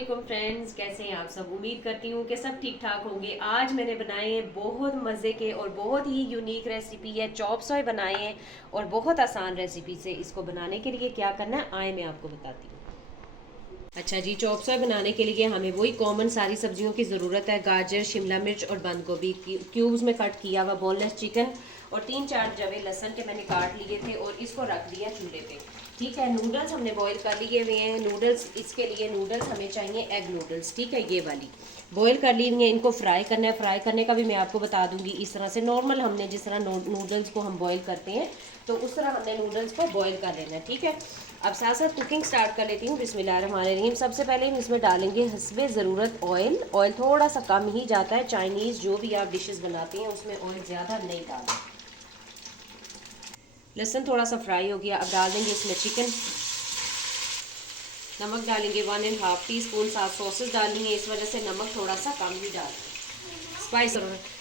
वालेकुम फ्रेंड्स, कैसे हैं आप सब। उम्मीद करती हूँ कि सब ठीक ठाक होंगे। आज मैंने बनाए हैं बहुत मज़े के और बहुत ही यूनिक रेसिपी है। चॉप सॉय बनाए हैं और बहुत आसान रेसिपी से। इसको बनाने के लिए क्या करना है आए मैं आपको बताती हूँ। अच्छा जी, चॉप सॉय बनाने के लिए हमें वही कॉमन सारी सब्जियों की ज़रूरत है। गाजर, शिमला मिर्च और बंद गोभी क्यूब्स में कट किया हुआ बोनलेस चिकन और 3-4 जवे लहसन के मैंने काट लिए थे और इसको रख दिया चूल्हे पे। ठीक है, नूडल्स हमने बॉईल कर लिए हुए हैं। नूडल्स, इसके लिए नूडल्स हमें चाहिए एग नूडल्स। ठीक है, ये वाली बॉईल कर ली हुई है। इनको फ्राई करना है। फ्राई करने का भी मैं आपको बता दूंगी। इस तरह से नॉर्मल हमने जिस तरह नूडल्स को हम बॉईल करते हैं तो उस तरह हमने नूडल्स को बॉईल कर लेना है। ठीक है, अब साथ साथ कुकिंग स्टार्ट कर लेती हूँ। बिस्मिल्लाहिर्रहमानिर्रहीम। सबसे पहले हम इसमें डालेंगे हस्बे ज़रूरत ऑयल। ऑयल थोड़ा सा कम ही जाता है। चाइनीज़ जो भी आप डिशेस बनाती हैं उसमें ऑयल ज़्यादा नहीं डालें। लहसुन थोड़ा सा फ्राई हो गया। अब डाल देंगे इसमें चिकन। नमक डालेंगे 1.5 टीस्पून। साथ सॉसेस डालनी है, इस वजह से नमक थोड़ा सा कम ही डालें। स्पाइस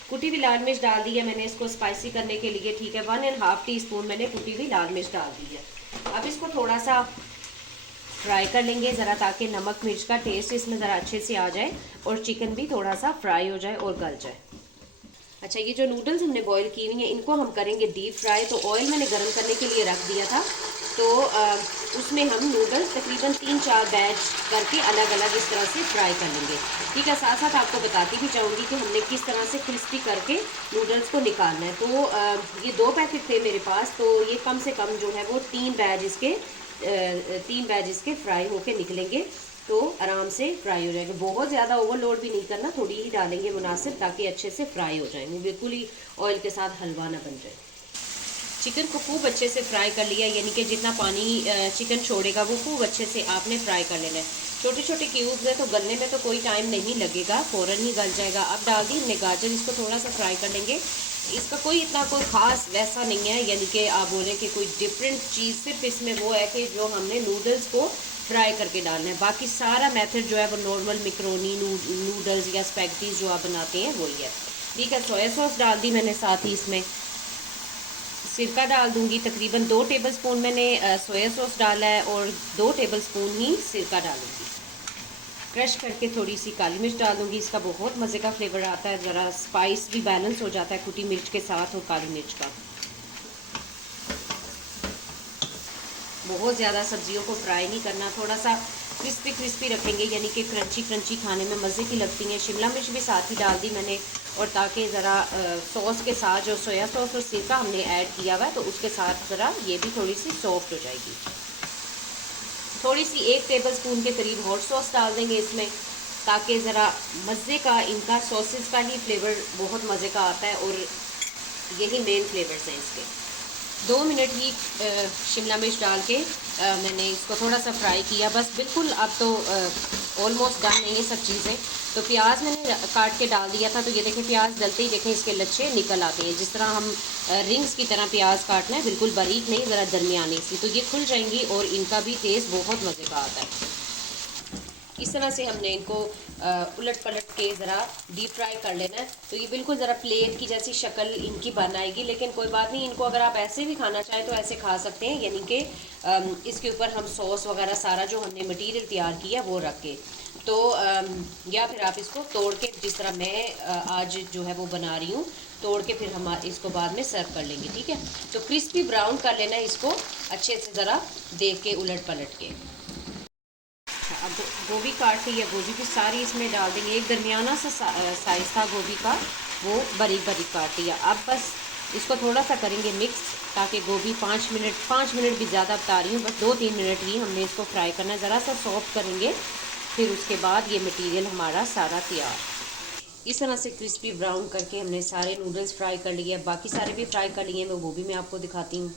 कुटी हुई लाल मिर्च डाल दी है मैंने इसको स्पाइसी करने के लिए। ठीक है, 1.5 टीस्पून मैंने कुटी हुई लाल मिर्च डाल दी है। अब इसको थोड़ा सा फ्राई कर लेंगे ज़रा, ताकि नमक मिर्च का टेस्ट इसमें ज़रा अच्छे से आ जाए और चिकन भी थोड़ा सा फ्राई हो जाए और गल जाए। अच्छा, ये जो नूडल्स हमने बॉईल की हुई हैं इनको हम करेंगे डीप फ्राई। तो ऑयल मैंने गर्म करने के लिए रख दिया था। तो उसमें हम नूडल्स तकरीबन 3-4 बैच करके अलग अलग इस तरह से फ्राई कर लेंगे। ठीक है, साथ साथ आपको बताती भी चाहूँगी कि हमने किस तरह से क्रिस्पी करके नूडल्स को निकालना है। तो ये 2 पैकेट थे मेरे पास, तो ये कम से कम जो है वो 3 बैच इसके फ्राई होके निकलेंगे। तो आराम से फ्राई हो जाएगा। बहुत ज़्यादा ओवरलोड भी नहीं करना, थोड़ी ही डालेंगे मुनासिब, ताकि अच्छे से फ्राई हो जाए, वो बिल्कुल ही ऑयल के साथ हलवा ना बन जाए। चिकन को खूब अच्छे से फ्राई कर लिया, यानी कि जितना पानी चिकन छोड़ेगा वो खूब अच्छे से आपने फ्राई कर लेना है। छोटे छोटे क्यूब्स है तो गलने में तो कोई टाइम नहीं लगेगा, फ़ौरन ही गल जाएगा। अब डाल दी हमने गाजर, इसको थोड़ा सा फ्राई कर लेंगे। इसका कोई इतना कोई ख़ास वैसा नहीं है, यानी कि आप बोलें कि कोई डिफरेंट चीज़, सिर्फ इसमें वो है कि जो हमने नूडल्स को फ्राई करके डालना है। बाकी सारा मेथड जो है वो नॉर्मल मिक्रोनी नूडल्स या स्पैगेटीज जो आप बनाते हैं वही है। ठीक है, सोया सॉस डाल दी मैंने, साथ ही इसमें सिरका डाल दूंगी। तकरीबन 2 टेबलस्पून मैंने सोया सॉस डाला है और 2 टेबलस्पून ही सिरका डालूंगी। क्रश करके थोड़ी सी काली मिर्च डाल दूंगी, इसका बहुत मज़े का फ्लेवर आता है। ज़रा स्पाइस भी बैलेंस हो जाता है कुटी मिर्च के साथ और काली मिर्च का। बहुत ज़्यादा सब्जियों को फ्राई नहीं करना, थोड़ा सा क्रिस्पी क्रिस्पी रखेंगे, यानी कि क्रंची क्रंची खाने में मज़े की लगती हैं। शिमला मिर्च भी साथ ही डाल दी मैंने, और ताकि ज़रा सॉस के साथ जो सोया सॉस और सिरका हमने ऐड किया हुआ है तो उसके साथ ज़रा ये भी थोड़ी सी सॉफ्ट हो जाएगी। थोड़ी सी 1 टेबलस्पून के करीब हॉट सॉस डाल देंगे इसमें, ताकि ज़रा मज़े का, इनका सॉसेस का ही फ्लेवर बहुत मज़े का आता है और यही मेन फ्लेवर्स हैं इसके। 2 मिनट ही शिमला मिर्च डाल के मैंने इसको थोड़ा सा फ्राई किया बस, बिल्कुल। अब तो ऑलमोस्ट डन है ये सब चीज़ें। तो प्याज मैंने काट के डाल दिया था, तो ये देखें प्याज डलते ही देखें इसके लच्छे निकल आते हैं। जिस तरह हम रिंग्स की तरह प्याज काटना है, बिल्कुल बारीक नहीं, ज़रा दरमियानी सी, तो ये खुल जाएंगी और इनका भी टेस्ट बहुत मज़े का आता है। इस तरह से हमने इनको उलट पलट के ज़रा डीप फ्राई कर लेना है। तो ये बिल्कुल ज़रा प्लेट की जैसी शक्ल इनकी बन आएगी, लेकिन कोई बात नहीं, इनको अगर आप ऐसे भी खाना चाहें तो ऐसे खा सकते हैं, यानी कि इसके ऊपर हम सॉस वगैरह सारा जो हमने मटेरियल तैयार किया वो रख के। तो या फिर आप इसको तोड़ के, जिस तरह मैं आज जो है वो बना रही हूँ, तोड़ के फिर हम इसको बाद में सर्व कर लेंगे। ठीक है, तो क्रिस्पी ब्राउन कर लेना है इसको अच्छे से, ज़रा देख के उलट पलट के। अब गोभी काट ली है, गोभी भी सारी इसमें डाल देंगे। एक दरमियाना सा साइज़ था गोभी का, वो बारीक बारीक काट लिया। अब बस इसको थोड़ा सा करेंगे मिक्स, ताकि गोभी 5 मिनट भी ज़्यादा बता रही हूँ, बस 2-3 मिनट ही हमने इसको फ्राई करना है। ज़रा सा सॉफ्ट करेंगे, फिर उसके बाद ये मटेरियल हमारा सारा तैयार। इस तरह से क्रिस्पी ब्राउन करके हमने सारे नूडल्स फ्राई कर लिए। बाकी सारे भी फ्राई कर लिए हैं, वो भी मैं आपको दिखाती हूँ।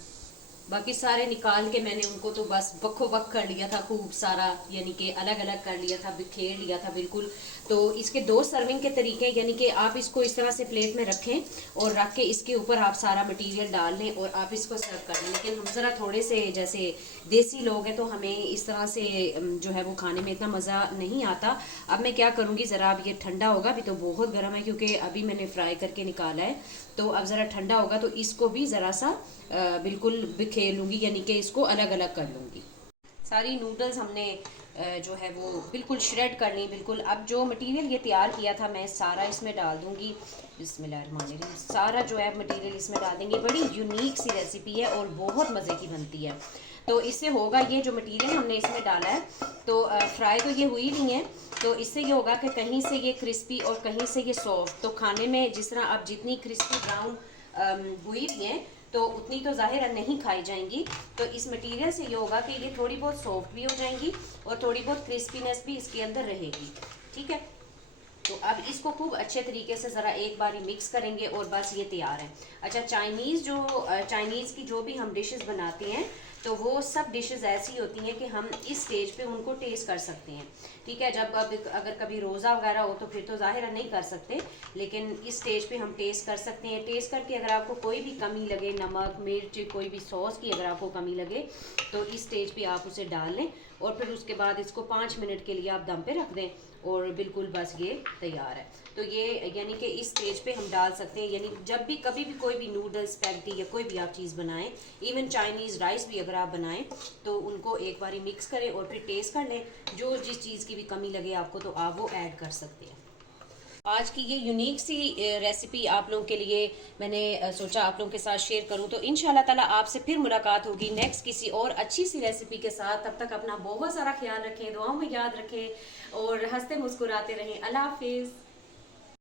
बाकी सारे निकाल के मैंने उनको तो बस बखो बख कर लिया था खूब सारा, यानी कि अलग अलग कर लिया था, बिखेर लिया था बिल्कुल। तो इसके 2 सर्विंग के तरीके, यानी कि आप इसको इस तरह से प्लेट में रखें और रख के इसके ऊपर आप सारा मटेरियल डाल लें और आप इसको सर्व कर लें। लेकिन हम ज़रा थोड़े से जैसे देसी लोग हैं तो हमें इस तरह से जो है वो खाने में इतना मज़ा नहीं आता। अब मैं क्या करूँगी, ज़रा अब ये ठंडा होगा, अभी तो बहुत गर्म है क्योंकि अभी मैंने फ्राई करके निकाला है। तो अब ज़रा ठंडा होगा तो इसको भी ज़रा सा बिल्कुल बिखेर लूँगी, यानी कि इसको अलग अलग कर लूँगी। सारी नूडल्स हमने जो है वो बिल्कुल श्रेड कर ली बिल्कुल। अब जो मटेरियल ये तैयार किया था मैं सारा इसमें डाल दूँगी। बिस्मिल्लाहिर्रहमानिर्रहीम। सारा जो है मटेरियल इसमें डाल देंगे। बड़ी यूनिक सी रेसिपी है और बहुत मज़े की बनती है। तो इससे होगा ये जो मटेरियल हमने इसमें डाला है, तो फ्राई तो ये हुई नहीं है, तो इससे ये होगा कि कहीं से ये क्रिस्पी और कहीं से ये सॉफ्ट। तो खाने में जिस तरह अब जितनी क्रिस्पी ब्राउन हुई भी हैं तो उतनी तो ज़ाहिर है नहीं खाई जाएंगी। तो इस मटेरियल से ये होगा कि ये थोड़ी बहुत सॉफ्ट भी हो जाएंगी और थोड़ी बहुत क्रिस्पीनेस भी इसके अंदर रहेगी। ठीक है, तो अब इसको खूब अच्छे तरीके से ज़रा एक बारी मिक्स करेंगे और बस ये तैयार है। अच्छा, चाइनीज़ की जो भी हम डिशेस बनाते हैं तो वो सब डिशेस ऐसी होती हैं कि हम इस स्टेज पे उनको टेस्ट कर सकते हैं। ठीक है, जब अब अगर कभी रोज़ा वगैरह हो तो फिर तो ज़ाहिर है नहीं कर सकते, लेकिन इस स्टेज पे हम टेस्ट कर सकते हैं। टेस्ट करके अगर आपको कोई भी कमी लगे, नमक मिर्च कोई भी सॉस की अगर आपको कमी लगे तो इस स्टेज पे आप उसे डाल लें और फिर उसके बाद इसको 5 मिनट के लिए आप दम पे रख दें और बिल्कुल बस ये तैयार है। तो ये यानी कि इस स्टेज पे हम डाल सकते हैं, यानी जब भी कभी भी कोई भी नूडल्स स्पैगेटी या कोई भी आप चीज़ बनाएं, इवन चाइनीज़ राइस भी अगर आप बनाएं तो उनको एक बारी मिक्स करें और फिर टेस्ट कर लें। जो जिस चीज़ की भी कमी लगे आपको तो आप वो ऐड कर सकते हैं। आज की ये यूनिक सी रेसिपी आप लोगों के लिए मैंने सोचा आप लोगों के साथ शेयर करूं। तो इंशाल्लाह ताला आपसे फिर मुलाकात होगी नेक्स्ट किसी और अच्छी सी रेसिपी के साथ। तब तक अपना बहुत सारा ख्याल रखें, दुआओं में याद रखें और हंसते मुस्कुराते रहें। अल्लाह हाफिज़।